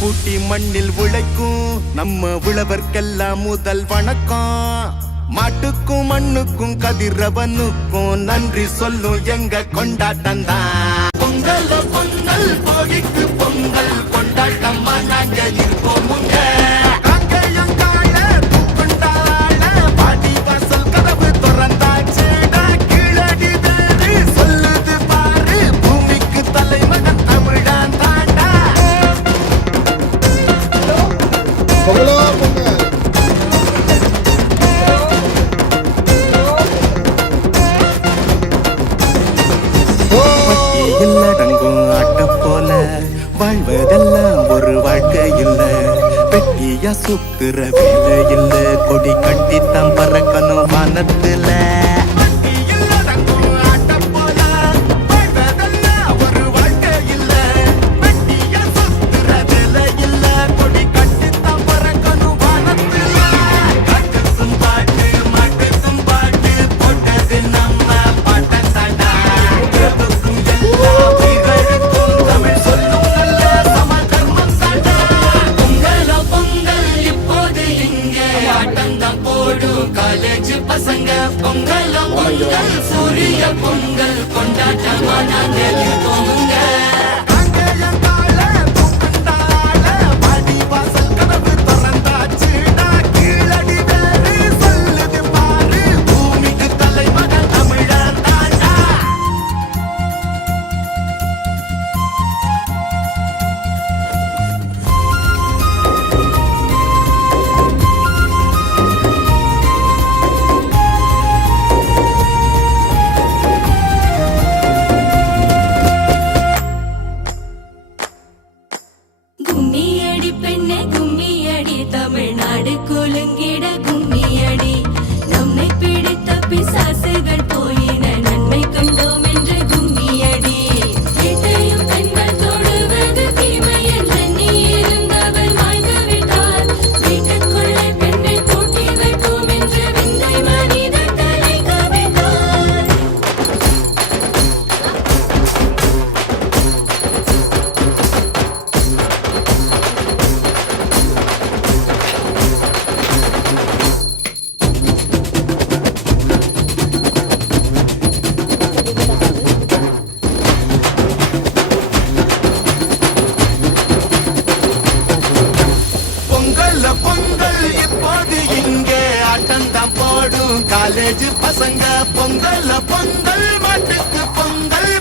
பூட்டி மண்ணில் உழைக்கும் நம்ம உழவர்க்கெல்லாம் முதல் வணக்கம். மாட்டுக்கும் மண்ணுக்கும் கதிரவனுக்கும் நன்றி சொல்லும் எங்க கொண்டாட்டம் தான். பொங்கல் பொங்கல் போகிக்கு பொங்கல் கொண்டாட்டமா நாங்க இருப்போம். வாழ்வதெல்லாம் ஒரு வாழ்க்கை இல்ல, வெட்டியா சுத்துற வேலை இல்ல, கொடி கட்டித்தான் பறக்கணும் வானத்துல. காலேஜ் பசங்க பொங்கல் பொங்கல் சூரிய பொங்கல் கொண்டாட்டமா நாங்க இருப்போமுங்க. தமிழ்நாடு குலுங்கிட கும்மியடி, நம்மை பிடித்த பிசாசுகள் போயின நன்மை கண்டோம் என்று கும்மியடி. வீட்டையும் பெண்கள் தொடுவது தீமை என்று நீ இருந்தவர் மாய்ந்து விட்டார். வீட்டுக்குள்ளே பெண்ணை பூட்டி வைப்போம் என்று விந்தை மனிதர் தலை கவிழ்ந்தார். பொங்கல் இப்போது இங்கே ஆட்டந்தான் போடும் காலேஜ் பசங்க. பொங்கல் பொங்கல் மாட்டுக்கு பொங்கல்